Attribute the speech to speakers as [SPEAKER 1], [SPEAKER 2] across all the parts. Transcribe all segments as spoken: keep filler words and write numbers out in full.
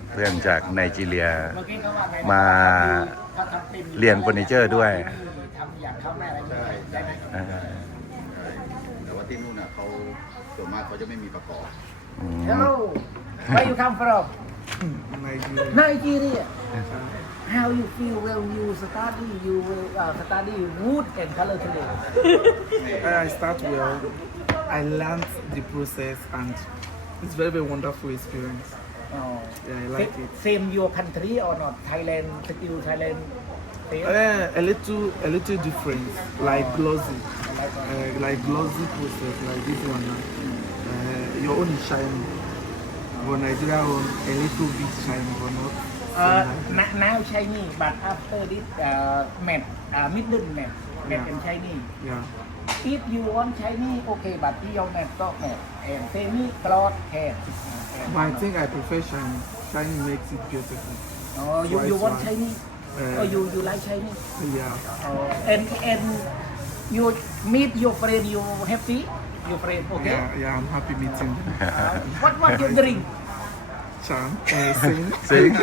[SPEAKER 1] เพื่อนจากไนจีเรียมาเรียนเฟอร์นิเจอร์ด้วย
[SPEAKER 2] แต่ว่าที่นู่นน่ะเขาส่วนมากเขาจะไม่มีประกอบ
[SPEAKER 3] Hello where you come from Nigeria How you feel when you study you uh, study wood and color today
[SPEAKER 4] I start well. I learned the process and it's very very wonderful experience.
[SPEAKER 3] oh.
[SPEAKER 4] Yeah, I like it.
[SPEAKER 3] Same your country or not Thailand still Thailand same?
[SPEAKER 4] Uh, a little a little different, like glossy, uh, like glossy process, like this one. Uh, your own is shiny, but Nigeria own a little bit shiny, but not.
[SPEAKER 3] Uh, n- now shiny but after this uh, matte uh, middle matte matte
[SPEAKER 4] Yeah.
[SPEAKER 3] and shiny
[SPEAKER 4] Yeah.
[SPEAKER 3] if you want shiny okay but your matte got matte and semi gloss hair
[SPEAKER 4] But I think I prefer shiny. Shiny makes it beautiful.
[SPEAKER 3] oh you you
[SPEAKER 4] Twice
[SPEAKER 3] want
[SPEAKER 4] one.
[SPEAKER 3] shiny
[SPEAKER 4] Uh,
[SPEAKER 3] oh you you like shiny
[SPEAKER 4] Yeah.
[SPEAKER 3] oh and and you meet your friend you happy your friend okay
[SPEAKER 4] Yeah, yeah. I'm happy meeting them.
[SPEAKER 3] uh, what what you drink
[SPEAKER 4] Chan, uh, sing.
[SPEAKER 1] ซึ้ง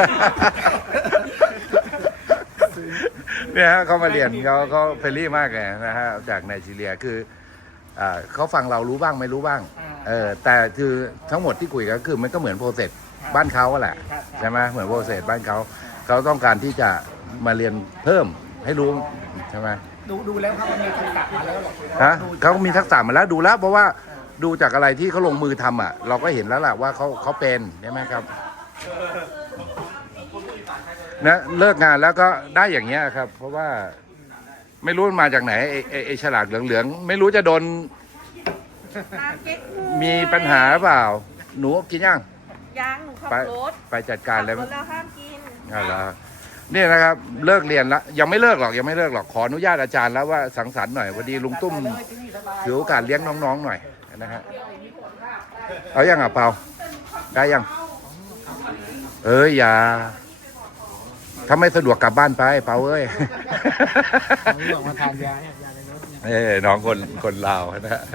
[SPEAKER 1] เนี่ยฮะเขามาเรียนเขาเขาเฟรนลี่มากเลยนะฮะจากไนจีเรียคืออ่าเขาฟังเรารู้บ้างไม่รู้บ้างเออแต่คือทั้งหมดที่คุยกันก็คือมันก็เหมือนโปรเซสบ้านเขาแหละใช่ไหมเหมือนโปรเซสบ้านเขาเขาต้องการที่จะมาเรียนเพิ่มให้รู้ใช่ไหม
[SPEAKER 3] ดูดูแล้วเขามีทักษะมาแล้วหรอ
[SPEAKER 1] ฮะเขามีทักษะมาแล้วดูแล้วเพราะว่าดูจากอะไรที่เขาลงมือทำอ่ะเราก็เห็นแล้วแหละว่าเขาเขาเป็นใช่ไหมครับนะเลิกงานแล้วก็ได้อย่างเงี้ยครับ เพราะว่าไม่รู้มันมาจากไหนไอ้ไอ้ไอ้ฉลากเหลืองๆไม่รู้จะโดนมีปัญหาเปล่าหนูกินยัง
[SPEAKER 5] ยังหนูขับ
[SPEAKER 1] ไป
[SPEAKER 5] รถ
[SPEAKER 1] ไปจัดการเลย
[SPEAKER 5] ขับรถแล้วห้ามกิน
[SPEAKER 1] เอาละนี่นะครับเลิกเรียนแล้วยังไม่เลิกหรอกยังไม่เลิกหรอกขออนุญาตอาจารย์แล้วว่าสังสรรค์หน่อยพอดีลุงตุ้มถือโอกาสเลี้ยงน้องๆหน่อยนะฮะเอายังอ่ะเปาได้ยังเอ้ยอย่าถ้าไม่สะดวกกลับบ้านไปเปาเอ้ย
[SPEAKER 3] มาทานยาเนี่ยยาในรถเนี่ย
[SPEAKER 1] เอ้ยน้องคนคนลาวนะฮะ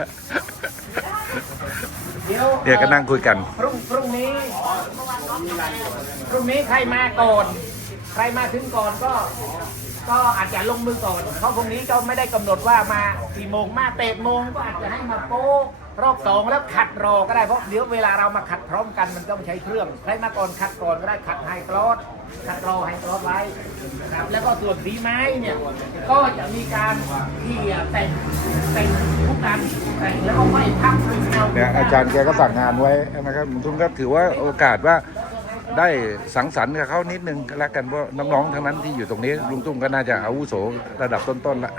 [SPEAKER 3] เดี๋ยว
[SPEAKER 1] เนี่ยก็นั่งคุยกัน
[SPEAKER 3] พรุ่งพรุ่งนี้พรุ่งนี้ใครมาก่อนใครมาถึงก่อนก็ ก็อาจจะลงมือก่อนเพราะพรุ่งนี้ก็ไม่ได้กำหนดว่ามากี่โมงมาเตะโมงก็อาจจะให้มาโป๊ะรอบสองแล้วขัดรอก็ได้เพราะเดี๋ยวเวลาเรามาขัดพร้อมกันมันต้องใช้เครื่องใครมาก่อนขัดก่อนก็ได้ขัดไฮกรอสขัดรอไฮกรอสไว้นะครับแล้วก็ส่วนสีไม้เนี่ยก็จะมีการที่แต่งแต่งทุกการแต่งแล้วก็ไม่พักเอา
[SPEAKER 1] เนี่ยอาจารย์แกก็สั่งงานไว้นะครับลุงตุ้มก็ถือว่าโอกาสว่าได้สังสรรค์กับเขานิดนึงก็แล้วกันเพราะน้องๆทั้งนั้นที่อยู่ตรงนี้ลุงตุ้มก็น่าจะอาวุโสระดับต้นๆละ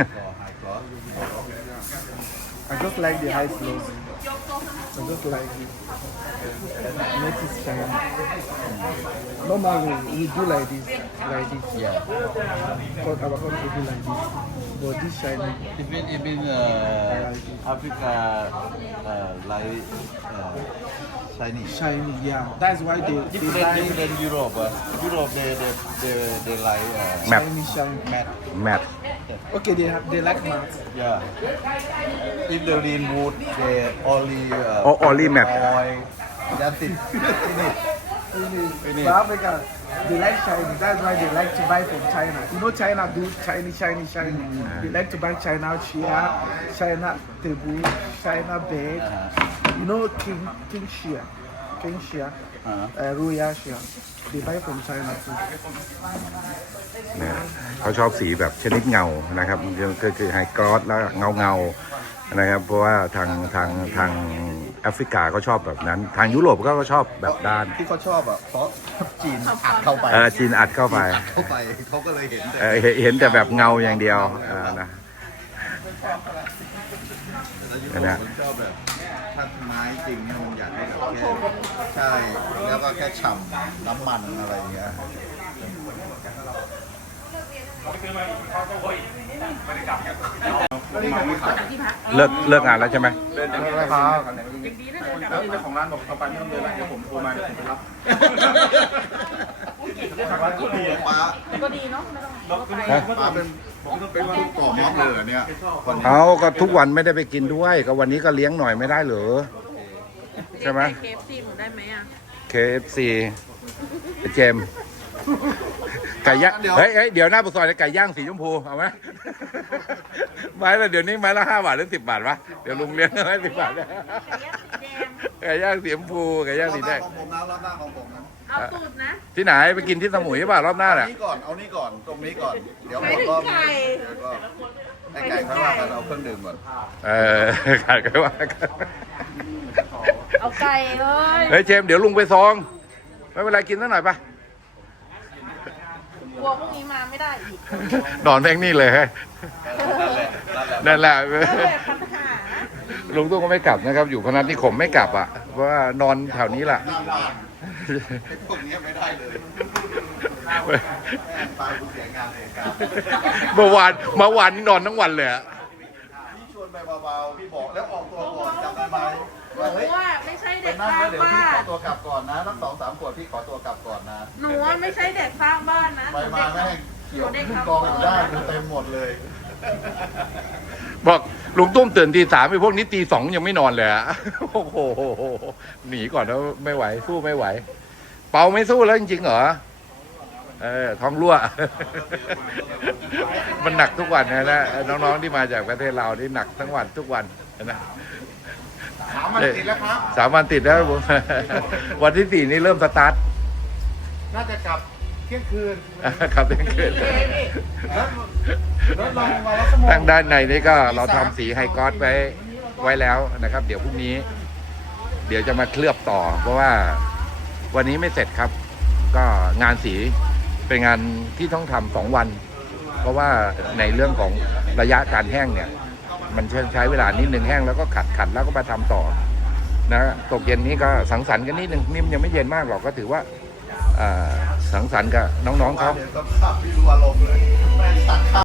[SPEAKER 4] I just like the high flows. I just like it. Make it shine. Normally we do like this, like this.
[SPEAKER 2] Yeah.
[SPEAKER 4] But our country do like this. But this shiny.
[SPEAKER 2] Even even uh, Africa uh, like uh, Chinese.
[SPEAKER 4] Shiny, yeah. That's why they, they
[SPEAKER 2] Different
[SPEAKER 4] buy
[SPEAKER 2] different Europe. Uh, Europe they they they, they like uh,
[SPEAKER 1] แมท
[SPEAKER 4] shiny, shiny.
[SPEAKER 2] matte.
[SPEAKER 1] แมท
[SPEAKER 4] Okay, they have, they like matte.
[SPEAKER 2] Yeah. If they in wood, they only uh,
[SPEAKER 1] Oh, only matte.
[SPEAKER 2] oil. That's it. Finish. Finish.
[SPEAKER 4] For Africa, they like shiny. That's why they like to buy from China. You know, China do shiny, shiny, shiny. They like to buy China chair, China table, China bed. You know, king, king share, king share,
[SPEAKER 2] Uh-huh.
[SPEAKER 4] uh, royal share. They buy from China too.
[SPEAKER 1] เนี่ยเขาชอบสีแบบชนิดเงานะครับก็คือไฮกรอสแล้วเงาเงาๆนะครับเพราะว่าทางทางทางแอฟริกาเขาชอบแบบนั้น ทางยุโรปก็ชอบแบบด้าน
[SPEAKER 2] ที่เขาชอบอ่ะเพราะจีนอัดเข้าไป
[SPEAKER 1] เออจีนอัดเข้าไป
[SPEAKER 2] อัดเข้าไปเขาก็เลยเห็นแต่
[SPEAKER 1] เออเห็นเห็นแต่แบบเงาอย่างเดียวเออนะ
[SPEAKER 2] แล้วยุโรปมันชอบแบบถ้าไม้จริงเนี่ยมันอยากให้แบบแค่ใช่แล้วก็แค่ฉ่ำน้ำมันอะไรอย่างเงี้ย
[SPEAKER 1] เลิกเลิกงานแล้วใช่ไหม
[SPEAKER 4] เดินจากนี้เลยครับ
[SPEAKER 3] แล้วเจ้าของร้านบอกเอาไปไม่ต้องเดินแล้วเดี๋ยวผมโทรมาเดี๋ยวผมไปรับ
[SPEAKER 2] ป้า
[SPEAKER 5] ก็ดีเนาะไม่ต้อง
[SPEAKER 1] ฮะ
[SPEAKER 2] ป้าเป็นเป็นทุกก่อม็อบเลยเหรอเนี่ยคนนี้
[SPEAKER 1] เอาก็ทุกวันไม่ได้ไปกินด้วยก็วันนี้ก็เลี้ยงหน่อยไม่ได้เหรอใช่ไหม
[SPEAKER 5] เคฟซีหนูได้ไหมอ่ะ
[SPEAKER 1] เค เอฟ ซี
[SPEAKER 5] เ
[SPEAKER 1] เจมส์ไก่ย่างเฮ้ยเฮ้ยเดี๋ยวหน้าปากซอยเนี่ยไก่ย่างสีชมพูเอาไหม ไม้ละเดี๋ยวนี้ไม้ละห้าบาทหรือสิบบาทวะเดี๋ยวลุงเลี้ยงให้สิบบาทนะ
[SPEAKER 5] ไก่ย่างสีแดง
[SPEAKER 1] ไก่ย่างสีชมพูไก่ย่างสีแดง
[SPEAKER 2] ของผมนะรอบหน้าของผมนะ
[SPEAKER 5] เอาตูดนะ
[SPEAKER 1] ที่ไหนไปกินที่สมุยป่ะรอบหน้า
[SPEAKER 2] เอา
[SPEAKER 1] แหละ
[SPEAKER 2] นี้ก่อนเอานี้ก่อนตรงนี้ก่อนเดี๋ยว
[SPEAKER 5] ไม่
[SPEAKER 2] ผม
[SPEAKER 5] ถึง
[SPEAKER 2] ก็
[SPEAKER 5] ไก่
[SPEAKER 2] เดี๋ยวก็ไอ้ไก่ค่อยว่ากันเอาเครื่องดื่มก่อน
[SPEAKER 1] เออขาดกันว่ากัน
[SPEAKER 5] เอาไก่เลย
[SPEAKER 1] เฮ้ยเจมส์เดี๋ยวลุงไปซองไม่เป็นไรกินสักหน่อยปะ
[SPEAKER 5] กลัวพรุ่งนี้มาไม่ได้อีก
[SPEAKER 1] นอนแม่งนี่เลยนั่นแหละ
[SPEAKER 5] เออปัญหา
[SPEAKER 1] ลุงตุ้งก็ไม่กลับนะครับ อยู่พนัสนิคมไม่กลับอ่ะเพราะว่านอนแถวนี้แหละ
[SPEAKER 2] หน้าบ้านไอ้พวกเนี้ยไม่ได้เลยแม่งตายกูเสียงานเสียการ
[SPEAKER 1] เมื่อวานเมื่อวานนี่นอนทั้งวันเลยอะ
[SPEAKER 2] พี่ชวนไปเบาๆพี่บอกแล้วออกตัวก่อนจำได้ไหม
[SPEAKER 5] หนู
[SPEAKER 2] ว่าเฮ้ย
[SPEAKER 5] ว่าไม่ใช่
[SPEAKER 2] ไป
[SPEAKER 5] เด็ก
[SPEAKER 2] นั่ง
[SPEAKER 5] ข้า
[SPEAKER 2] แล้ว
[SPEAKER 5] ง
[SPEAKER 2] เดี๋ยวพี่
[SPEAKER 5] บ้า
[SPEAKER 2] ขอน ตัวกลับก่อนนะทั้งสองสามขวดพี่ขอตัวกลับก่อนนะ
[SPEAKER 5] หนูว่าไม่ใช่เด็กข้างบ้านนะ
[SPEAKER 2] ไปมาแม่งเขียวกองอยู่ได้ดูเต็มหมดเลย
[SPEAKER 1] บอกลุงตุ้มตื่นตีสามไอ้พวกนี้ตีสองยังไม่นอนเลยอะโอ้โหหนีก่อนแล้วไม่ไหวสู้ไม่ไหว เปาไม่สู้แล้วจริงๆเหรอเออท้องรั่ว มันหนักทุกวันนะนะน้องๆที่มาจากประเทศเรานี่หนักทั้งวันทุกวันนะ
[SPEAKER 2] สามวันติดแล้วครับ
[SPEAKER 1] สามวันติดแล้ว วันที่สี่นี่เริ่มสตาร์ท
[SPEAKER 2] น่าจะกลับเที่ยงคืน
[SPEAKER 1] ครับเที่ยงคืน
[SPEAKER 2] รถลงมาแล้วชั่วโมง
[SPEAKER 1] ทางด้านในนี่ก็เราทำสีไฮกอสไว้ไว้แล้วนะครับ เดี๋ยวพรุ่งนี้ เดี๋ยวจะมาเคลือบต่อ เพราะว่าวันนี้ไม่เสร็จครับ ก็งานสีเป็นงานที่ต้องทำสองวัน เพราะว่าในเรื่องของระยะการแห้งเนี่ย มันใช้เวลานิดนึงแห้งแล้วก็ขัดขัดแล้วก็มาทำต่อนะตกเย็นนี้ก็สังสรรค์กันนิดนึงนิ่มยังไม่เย็นมากหรอกก็ถือว่าอ่าสังสรรค์กับน้องๆเขา
[SPEAKER 2] เดี๋ยวก็ขับพี่รัวลงเลยแม่งตัดข้าว